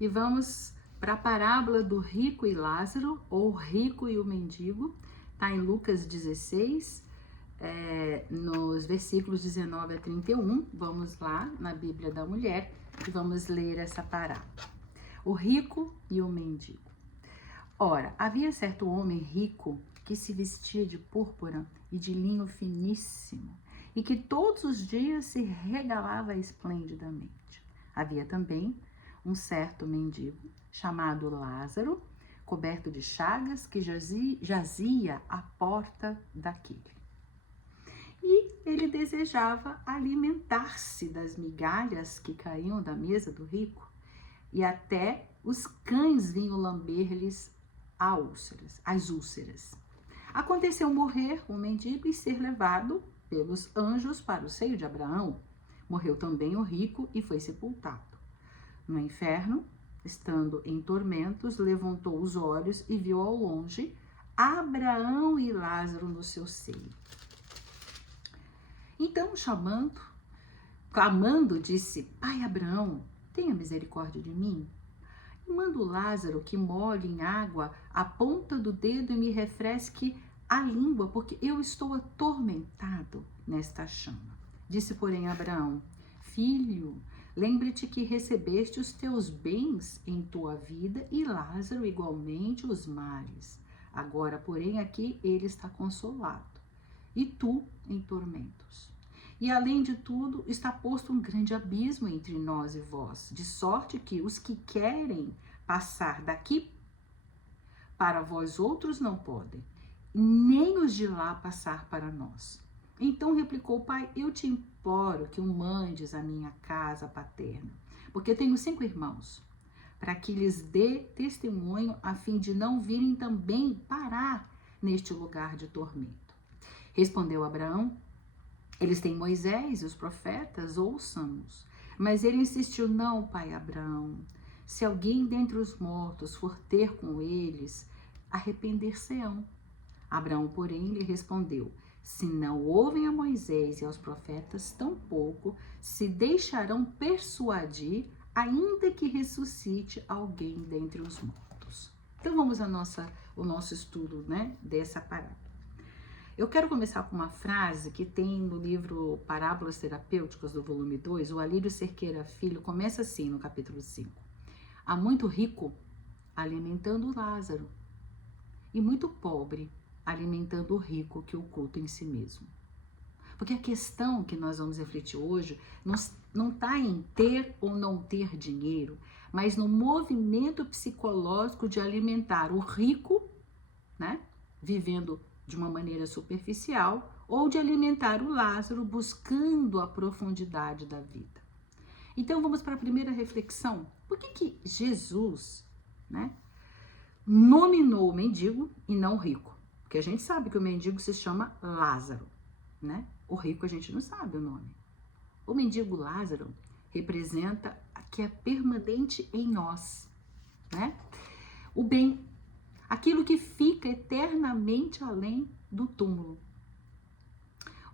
e vamos para a parábola do rico e Lázaro, ou rico e o mendigo. Está em Lucas 16, nos versículos 19 a 31. Vamos lá na Bíblia da Mulher e vamos ler essa parábola. O rico e o mendigo. Ora, havia certo homem rico que se vestia de púrpura e de linho finíssimo, e que todos os dias se regalava esplendidamente. Havia também um certo mendigo, chamado Lázaro, coberto de chagas, que jazia à porta daquele. E ele desejava alimentar-se das migalhas que caíam da mesa do rico, e até os cães vinham lamber-lhes as úlceras. Aconteceu morrer o mendigo e ser levado pelos anjos para o seio de Abraão. Morreu também o rico e foi sepultado. No inferno, estando em tormentos, levantou os olhos e viu ao longe Abraão e Lázaro no seu seio. Então, clamando, disse: Pai Abraão, tenha misericórdia de mim. E mando Lázaro que molhe em água a ponta do dedo e me refresque a língua, porque eu estou atormentado nesta chama. Disse, porém, Abraão: Filho, lembre-te que recebeste os teus bens em tua vida e Lázaro igualmente os males. Agora, porém, aqui ele está consolado e tu em tormentos. E além de tudo, está posto um grande abismo entre nós e vós, de sorte que os que querem passar daqui para vós outros não podem, nem os de lá passar para nós. Então replicou o pai: Eu te imploro que o mandes à minha casa paterna, porque tenho 5 irmãos, para que lhes dê testemunho, a fim de não virem também parar neste lugar de tormento. Respondeu Abraão: Eles têm Moisés e os profetas, ouçam-nos. Mas ele insistiu: Não, pai Abraão, se alguém dentre os mortos for ter com eles, arrepender-se-ão. Abraão, porém, lhe respondeu: Se não ouvem a Moisés e aos profetas, tampouco se deixarão persuadir, ainda que ressuscite alguém dentre os mortos. Então vamos ao nosso estudo, dessa parábola. Eu quero começar com uma frase que tem no livro Parábolas Terapêuticas, do volume 2, o Alírio Cerqueira Filho, começa assim no capítulo 5. Há muito rico alimentando Lázaro e muito pobre alimentando o rico que oculta em si mesmo. Porque a questão que nós vamos refletir hoje não está em ter ou não ter dinheiro, mas no movimento psicológico de alimentar o rico, vivendo de uma maneira superficial, ou de alimentar o Lázaro buscando a profundidade da vida. Então vamos para a primeira reflexão. Por que Jesus, nominou o mendigo e não o rico? Porque a gente sabe que o mendigo se chama Lázaro, O rico a gente não sabe o nome. O mendigo Lázaro representa o que é permanente em nós, O bem, aquilo que fica eternamente além do túmulo.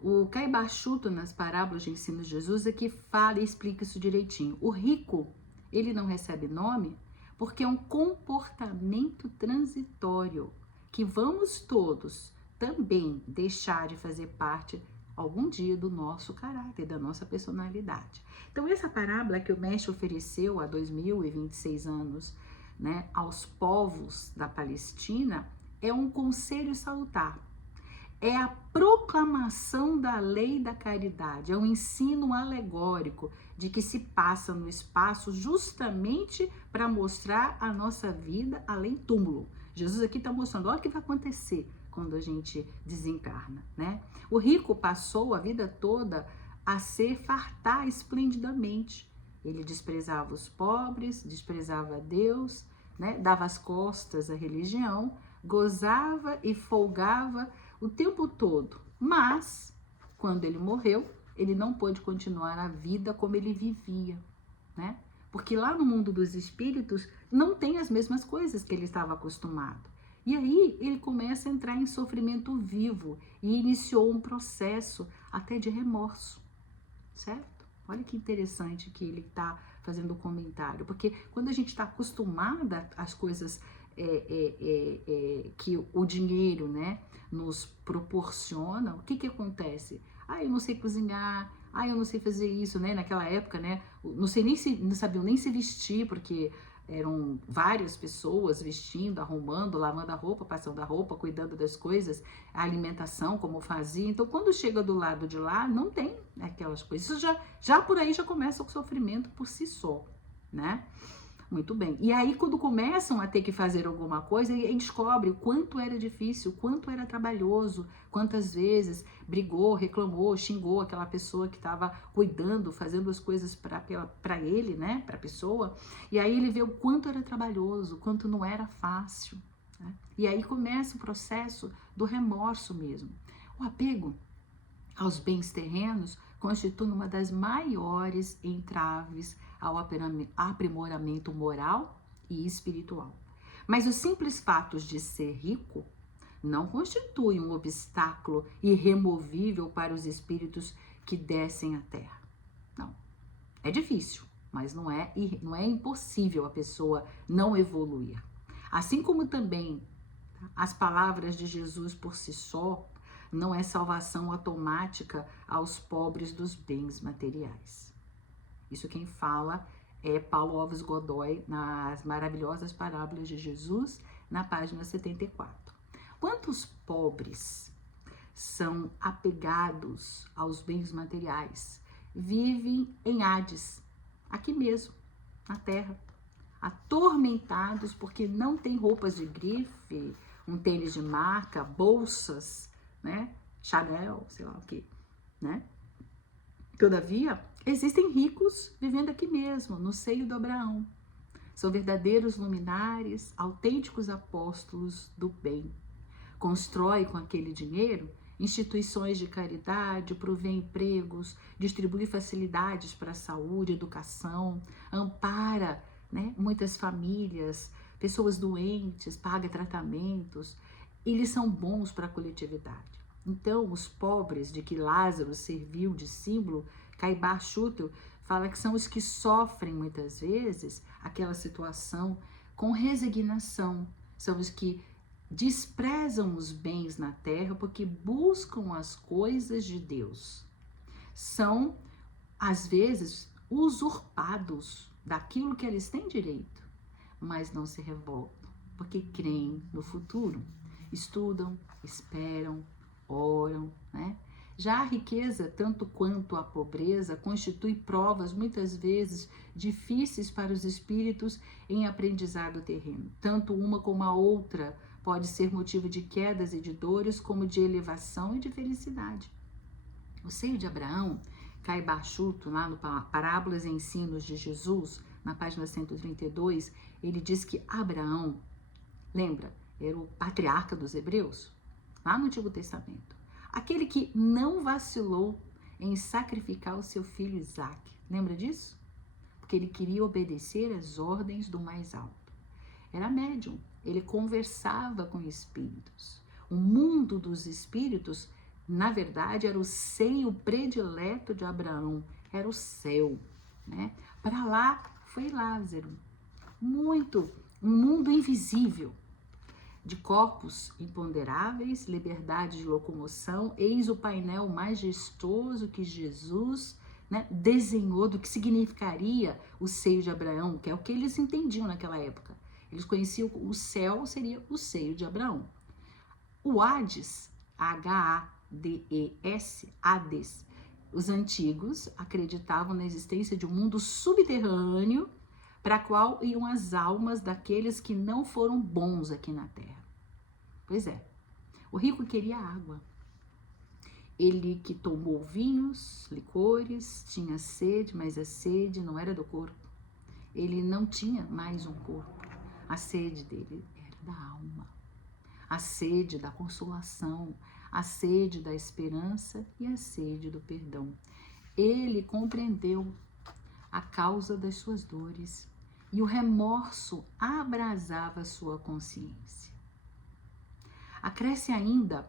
O Caio Bachuto, nas parábolas de ensino de Jesus, é que fala e explica isso direitinho. O rico, ele não recebe nome porque é um comportamento transitório que vamos todos também deixar de fazer parte algum dia do nosso caráter, da nossa personalidade. Então essa parábola que o mestre ofereceu há 2026 anos, aos povos da Palestina, é um conselho salutar. É a proclamação da lei da caridade, é um ensino alegórico de que se passa no espaço justamente para mostrar a nossa vida além túmulo. Jesus aqui está mostrando, olha o que vai acontecer quando a gente desencarna, O rico passou a vida toda a se fartar esplendidamente. Ele desprezava os pobres, desprezava Deus, dava as costas à religião, gozava e folgava o tempo todo. Mas, quando ele morreu, ele não pôde continuar a vida como ele vivia, Porque lá no mundo dos espíritos não tem as mesmas coisas que ele estava acostumado. E aí ele começa a entrar em sofrimento vivo e iniciou um processo até de remorso, certo? Olha que interessante que ele está fazendo comentário, porque quando a gente está acostumada às coisas que o dinheiro, né, nos proporciona, o que que acontece? Ah, eu não sei cozinhar, ah, eu não sei fazer isso, né? Naquela época, né? Não sabiam nem se vestir, porque eram várias pessoas vestindo, arrumando, lavando a roupa, passando a roupa, cuidando das coisas, a alimentação, como fazia. Então, quando chega do lado de lá, não tem aquelas coisas. Isso já por aí já começa o sofrimento por si só, né? Muito bem. E aí, quando começam a ter que fazer alguma coisa, e descobre o quanto era difícil, o quanto era trabalhoso, quantas vezes brigou, reclamou, xingou aquela pessoa que estava cuidando, fazendo as coisas para ele, né, para a pessoa. E aí ele vê o quanto era trabalhoso, o quanto não era fácil, né? E aí começa o processo do remorso mesmo. O apego aos bens terrenos constitui uma das maiores entraves ao aprimoramento moral e espiritual. Mas os simples fatos de ser rico não constituem um obstáculo irremovível para os espíritos que descem à terra. Não. É difícil, mas não é impossível a pessoa não evoluir. Assim como também as palavras de Jesus por si só não é salvação automática aos pobres dos bens materiais. Isso quem fala é Paulo Alves Godoy nas maravilhosas parábolas de Jesus, na página 74. Quantos pobres são apegados aos bens materiais, vivem em Hades, aqui mesmo, na Terra, atormentados porque não tem roupas de grife, um tênis de marca, bolsas, né? Chanel, sei lá o que, né? Todavia, existem ricos vivendo aqui mesmo, no seio do Abraão. São verdadeiros luminares, autênticos apóstolos do bem. Constrói com aquele dinheiro instituições de caridade, provê empregos, distribui facilidades para a saúde, educação, ampara, né, muitas famílias, pessoas doentes, paga tratamentos. Eles são bons para a coletividade. Então, os pobres de que Lázaro serviu de símbolo, Caibar Schutel fala que são os que sofrem muitas vezes aquela situação com resignação, são os que desprezam os bens na terra porque buscam as coisas de Deus. São, às vezes, usurpados daquilo que eles têm direito, mas não se revoltam, porque creem no futuro. Estudam, esperam, oram, né? Já a riqueza, tanto quanto a pobreza, constitui provas muitas vezes difíceis para os espíritos em aprendizado terreno. Tanto uma como a outra pode ser motivo de quedas e de dores, como de elevação e de felicidade. O seio de Abraão, Caibar Schutel, lá no Parábolas e Ensinos de Jesus, na página 132, ele diz que Abraão, lembra, era o patriarca dos hebreus, lá no Antigo Testamento. Aquele que não vacilou em sacrificar o seu filho Isaac. Lembra disso? Porque ele queria obedecer às ordens do mais alto. Era médium, ele conversava com espíritos. O mundo dos espíritos, na verdade, era o seio predileto de Abraão, era o céu, né? Para lá foi Lázaro. Um mundo invisível, de corpos imponderáveis, liberdade de locomoção, eis o painel majestoso que Jesus, né, desenhou do que significaria o seio de Abraão, que é o que eles entendiam naquela época. Eles conheciam o céu seria o seio de Abraão. O Hades, H-A-D-E-S, Hades, os antigos acreditavam na existência de um mundo subterrâneo para qual iam as almas daqueles que não foram bons aqui na terra. Pois é, o rico queria água. Ele que tomou vinhos, licores, tinha sede, mas a sede não era do corpo. Ele não tinha mais um corpo. A sede dele era da alma. A sede da consolação, a sede da esperança e a sede do perdão. Ele compreendeu a causa das suas dores e o remorso abrasava sua consciência. Acresce ainda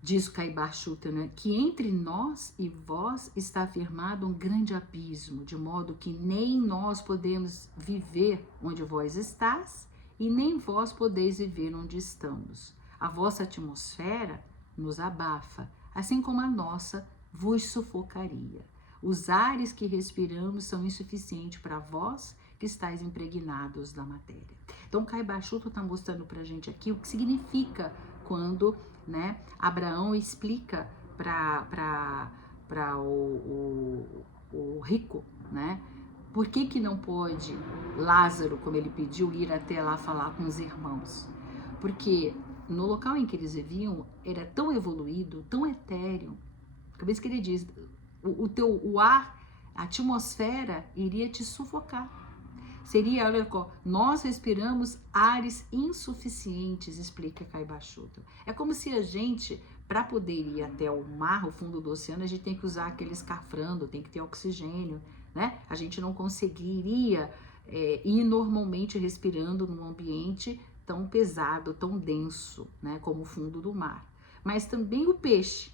Diz Caibachuta, né, que entre nós e vós está firmado um grande abismo, de modo que nem nós podemos viver onde vós estás, e nem vós podeis viver onde estamos. A vossa atmosfera nos abafa, assim como a nossa vos sufocaria. Os ares que respiramos são insuficientes para vós que estáis impregnados da matéria. Então, Caibachuta está mostrando para a gente aqui o que significa quando, né, Abraão explica para o rico, né, por que não pode Lázaro, como ele pediu, ir até lá falar com os irmãos? Porque no local em que eles viviam era tão evoluído, tão etéreo, por isso que ele diz, o ar, a atmosfera iria te sufocar. Seria, olha, nós respiramos ares insuficientes, explica Caibachuta. É como se a gente, para poder ir até o mar, o fundo do oceano, a gente tem que usar aquele escafandro, tem que ter oxigênio, né? A gente não conseguiria ir normalmente respirando num ambiente tão pesado, tão denso, né, como o fundo do mar. Mas também o peixe,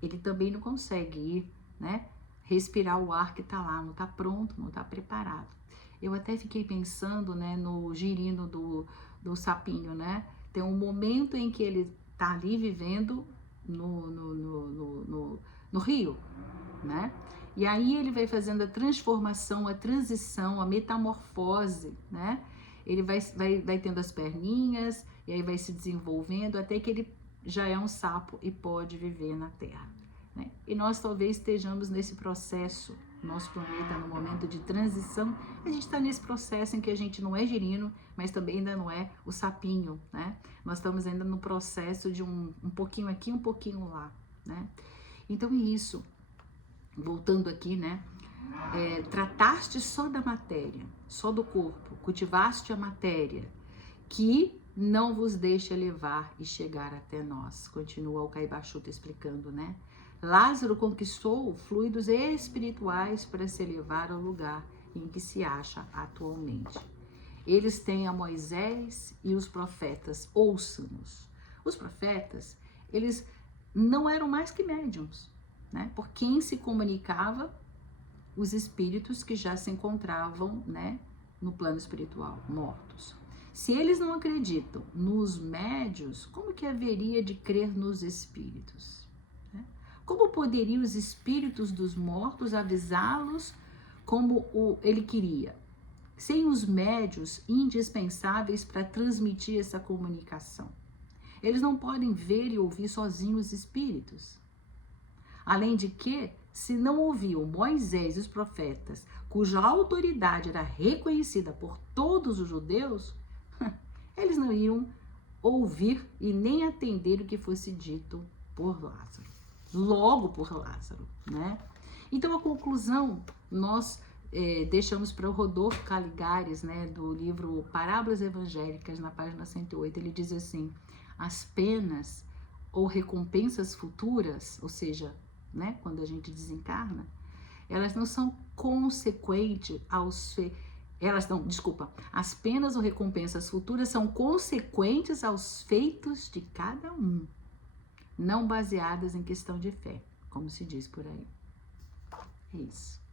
ele também não consegue ir, né, respirar o ar que está lá, não está pronto, não está preparado. Eu até fiquei pensando, né, no girino do sapinho, né? Tem um momento em que ele está ali vivendo no rio, né? E aí ele vai fazendo a transformação, a transição, a metamorfose, né? Ele vai tendo as perninhas, e aí vai se desenvolvendo até que ele já é um sapo e pode viver na Terra, né? E nós talvez estejamos nesse processo, nosso planeta no momento de transição, a gente está nesse processo em que a gente não é girino, mas também ainda não é o sapinho, né? Nós estamos ainda no processo de um pouquinho aqui, um pouquinho lá, né? Então é isso, voltando aqui, né? Trataste só da matéria, só do corpo, cultivaste a matéria, que não vos deixa levar e chegar até nós. Continua o Caibachuta explicando, né? Lázaro conquistou fluidos espirituais para se elevar ao lugar em que se acha atualmente. Eles têm a Moisés e os profetas, ouçam-nos. Os profetas, eles não eram mais que médiums, né? Por quem se comunicava os espíritos que já se encontravam, né, no plano espiritual, mortos. Se eles não acreditam nos médios, como que haveria de crer nos espíritos? Como poderiam os espíritos dos mortos avisá-los como ele queria? Sem os médios indispensáveis para transmitir essa comunicação. Eles não podem ver e ouvir sozinhos os espíritos. Além de que, se não ouviam Moisés e os profetas, cuja autoridade era reconhecida por todos os judeus, eles não iam ouvir e nem atender o que fosse dito por Lázaro. Logo por Lázaro, né? Então a conclusão nós deixamos para o Rodolfo Caligares, né, do livro Parábolas Evangélicas, na página 108, ele diz assim: as penas ou recompensas futuras, ou seja, né, quando a gente desencarna, elas não são consequentes as penas ou recompensas futuras são consequentes aos feitos de cada um, não baseadas em questão de fé, como se diz por aí. É isso.